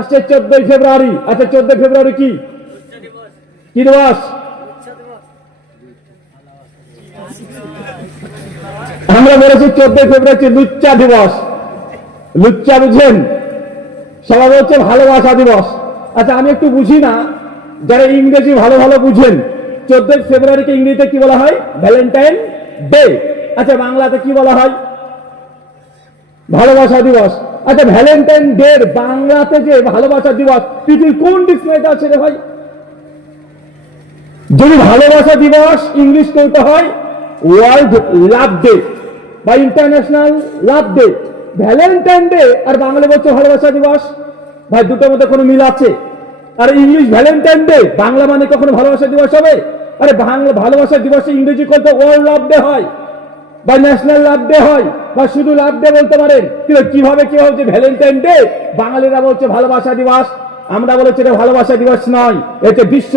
আসছে 14ই ফেব্রুয়ারি। আচ্ছা 14 ফেব্রুয়ারি কি কি দিবস? আমরা বলেছি 14 ফেব্রুয়ারি লুচ্চা দিবস। লুচ্চা বুঝেন? সবাই বলছে ভালোবাসা দিবস। আচ্ছা আমি একটু বুঝি না, যারা ইংরেজি ভালো ভালো বুঝেন, 14 ফেব্রুয়ারিকে ইংরেজিতে কি বলা হয়? Valentine day. আচ্ছা বাংলাতে কি বলা হয়? ভালোবাসা দিবস। আচ্ছা ভ্যালেন্টাইন ডে বাংলাতে যে ভালোবাসা দিবস, পৃথিবীর কোন ডিকশনারিতে আছে রে ভাই? যদি ভালোবাসা দিবস ইংলিশ করতে হয় ওয়ার্ল্ড লাভ ডে বা international love day, Valentine day আর বাংলা বলছে ভালোবাসা দিবস। ভাই দুটোর মধ্যে কোনো মিল আছে? আর ইংলিশ ভ্যালেন্টাইন ডে, বাংলা মানে কখনো ভালোবাসা দিবস হবে? আরে বাংলা ভালোবাসা দিবসে ইংরেজি করতে ওয়ার্ল্ড লাভ ডে হয় বা ন্যাশনাল লাভ ডে হয় বা শুধু লাভ ডে বলতে পারেন, কিন্তু কিভাবে কি হচ্ছে ভ্যালেন্টাইন ডে? বাঙালিরা বলছে ভালোবাসা দিবস, আমরা বলেছি এটা ভালোবাসা দিবস নয়, এটা বিশ্ব